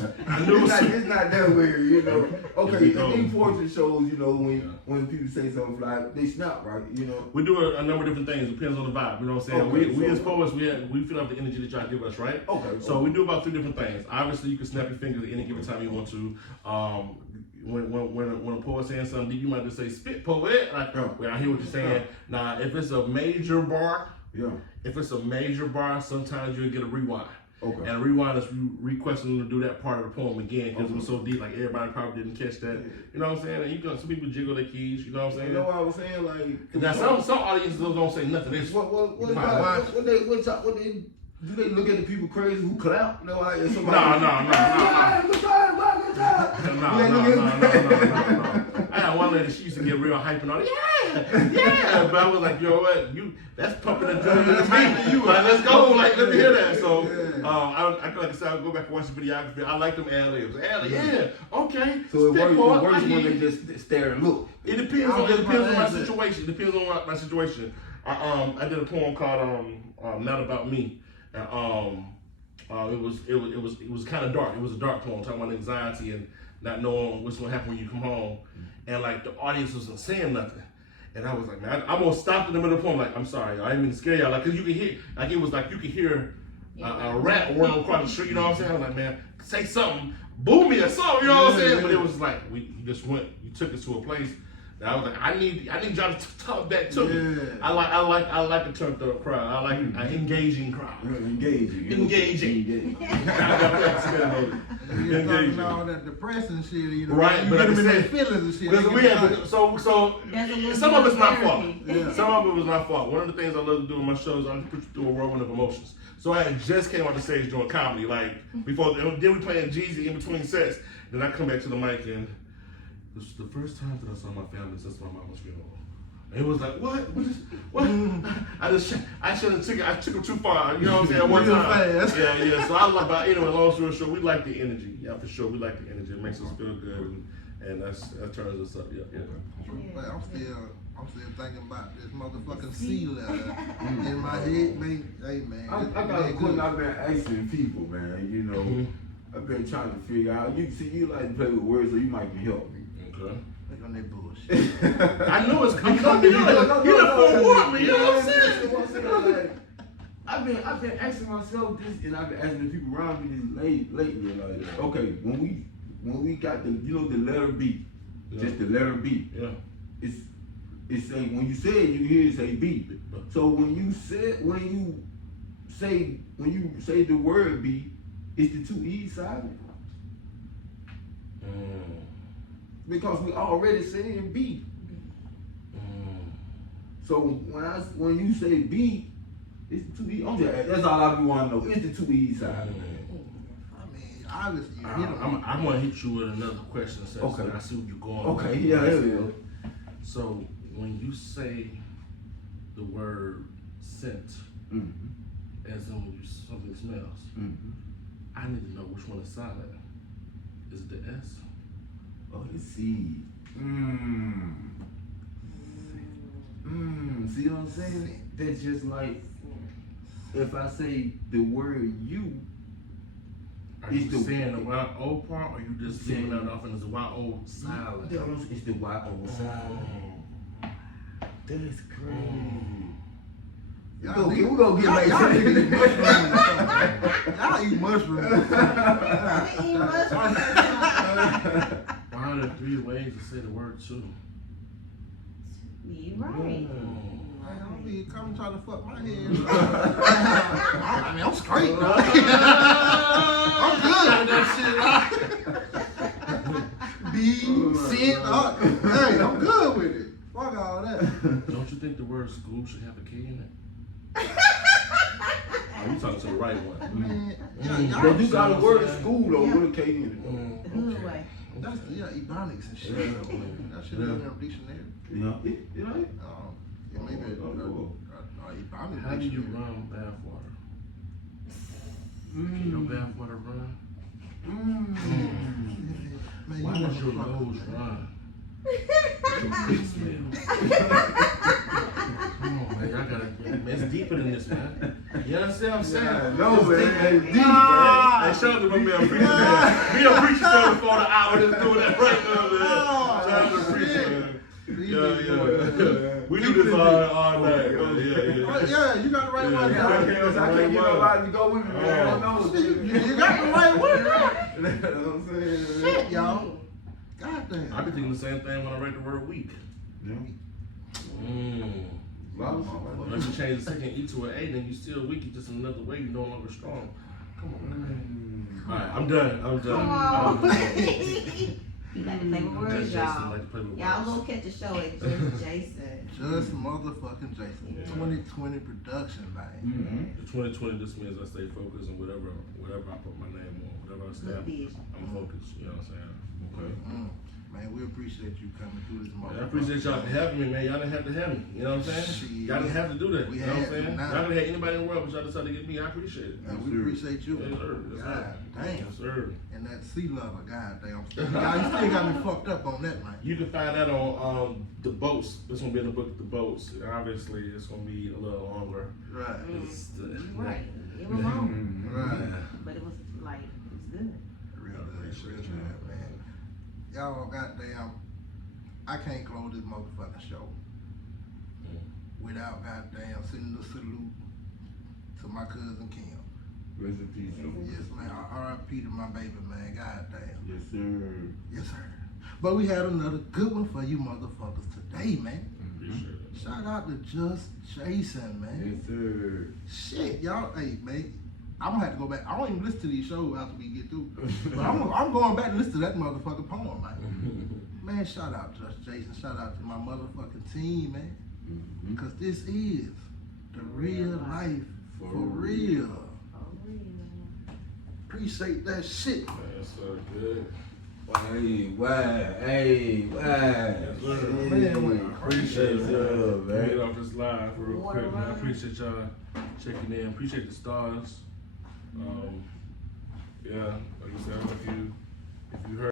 not that weird, you know. Okay, in poetry shows, you know, when people say something like they snap, right? You know. We do a number of different things. Depends on the vibe. You know what I'm saying? Okay, we as poets, we feel like the energy that y'all give us, right? Okay. So we do about 3 different things. Obviously, you can snap your fingers at any given time you want to. When a poet's saying something deep, you might just say "spit poet." Like, well, I hear what you're saying. Now, if it's a major bar, sometimes you'll get a rewind. Okay. And a rewind is requesting them to do that part of the poem again because it was so deep. Like everybody probably didn't catch that. You know what I'm saying? And some people jiggle their keys. You know what I'm saying? You know what I was saying? Like, now some audiences don't say nothing. They just, what do they look at the people crazy who clap? No, like somebody. No. I had one lady, she used to get real hype and all, yeah. But I was like, you know what, that's pumping adrenaline to me. Like, let's go, like, let me hear that. So, like I said, I'll go back and watch the videography. I like them ad-libs. Yeah, okay. So it works when they just stare and look. It depends on my situation. I did a poem called Not About Me, and it was kind of dark. It was a dark poem talking about anxiety and not knowing what's gonna happen when you come home, and like the audience wasn't saying nothing. And I was like, man, I almost stopped in the middle of the poem, like, I'm sorry, I didn't mean to scare y'all. Like, cause you could hear, like it was like you could hear a rat run across the street, you know what I'm saying? I was like, man, say something, boo me or something, you know what I'm saying? But it was like, you took us to a place that I was like, I need y'all to talk back to me. I like a turned up crowd. I like an engaging crowd. Engaging. You're talking all that depressing shit, you know. Right, you but get like them I in said, their feelings and shit. Because we have so some of it's my fault. Yeah. Some of it was my fault. One of the things I love to do in my shows, I put you through a whirlwind of emotions. So I had just came on the stage doing comedy, like before. Then we playing Jeezy in between sets. Then I come back to the mic and this was the first time that I saw my family since my mama's funeral. And it was like, what? What? I should have took it. I took it too far. You know what I'm saying? One time. Fast. Yeah. So I love about anyway. Long story short, we like the energy. Yeah, for sure. We like the energy. It makes us feel good, and that turns us up. Yeah. But I'm still thinking about this motherfucking sea letter in my head, man. Hey man, I got a question I've been asking people, man. You know, I've been trying to figure out. You like to play with words, so you might can help me. Okay. Look on that bullshit. I know it's coming. You done forewarned me. You know what I'm saying? Like, I've been asking myself this, and I've been asking the people around me this lately. Like, okay, when we got the the letter B, just the letter B. Yeah. It's say when you say it, you hear it say B. So when you say the word B, it's the two E's silent. Because we already saying B. So when you say B, it's the two E's. That's all I want to know. It's the two E's silent. I mean, obviously you hit them. I'm gonna hit you with another question. So Okay. I see what you're going. Okay, with. yeah, there we go. So when you say the word scent, as in when something smells, I need to know which one is silent. Is it the S? Oh, the C. See what I'm saying? That's just like if I say the word you. Are you saying the Y-O part, or you just leaving that off and it's a Y-O silent? It's the Y-O silent. That's crazy. Y'all we gonna get back y'all to eat that. Y'all eat mushrooms. Why are there 3 ways to say the word two? You right. I don't be coming trying to fuck my head. I mean, I'm straight now. I'm good with that shit. B, sit up. Hey, I'm good with it. Fuck all that. Don't you think the word school should have a K in it? Oh, you talking to the right one. Man, But you got a word school though with a K in it. Good way. That's ebonics and shit. That shit in the dictionary. Yeah, maybe ebonics. How do you run bathwater? Can your bathwater run? Man, Why you does your motherfucker. nose run? It smell. Come on, man, y'all gotta. It's deeper than this, man. You understand what I'm saying? No, man. It's deep, Hey, shout out to my man Preacher, man. Me and Preacher started for the hour just doing that right now, man. Shout out to Preacher, man. Yeah. We do this all night, man. Yeah, you got the right one. I can't get nobody to go with me, man. I know. You got the right one. That's what I'm saying. Shit, y'all. Goddamn. I be thinking the same thing when I write the word weak. Once you change the second E to an A, then you still weak. You just another way. You're no longer strong. Come on, man. All right, I'm done. Come on. You like to play with words, Jus Jason y'all. like to play with Y'all words. go catch a show at Jus Jason. Just motherfucking Jason. 2020 production, man. The 2020 just means I stay focused on whatever I put my name on, whatever I stand. I'm focused. You know what I'm saying? Okay. Man, we appreciate you coming through this motherfucker. I appreciate y'all for having me, man. Y'all didn't have to have me. You know what I'm saying? Shit. Y'all didn't have to do that. We You know what I'm had to saying? now. Y'all could have had anybody in the world, but y'all decided to get me. I appreciate it. And we appreciate you. Yes, sir. Yes, God sir. damn. Yes, sir. And that sea lover, goddamn. You still got me fucked up on that, man. You can find that on the boats. This gonna be in the book, The Boats. And obviously, it's gonna be a little longer. Right. It's the- Right. It was long, Right. but it was like, it was good. Real good, man. Y'all goddamn, I can't close this motherfucking show without goddamn sending a salute to my cousin Kim. Rest in peace. Yes, man. R.I.P. to my baby, man. Goddamn. Yes, sir. Yes, sir. But we had another good one for you motherfuckers today, man. Appreciate it. Shout out to Jus Jason, man. Yes, sir. Shit, y'all, hey, man. I'm gonna have to go back. I don't even listen to these shows after we get through. But I'm going back and listen to that motherfucking poem, man. Man, shout out to Jus Jason. Shout out to my motherfucking team, man. Because this is the real life for real. Oh, yeah. Appreciate that shit. Yes, sir. Good. Hey, why? Hey, why? Yes, sir. Man, Appreciate it, Yes, man. man. Get off this live real Water quick, man. I run. appreciate y'all checking in. Appreciate the stars. Yeah, like I said, I don't know if you heard.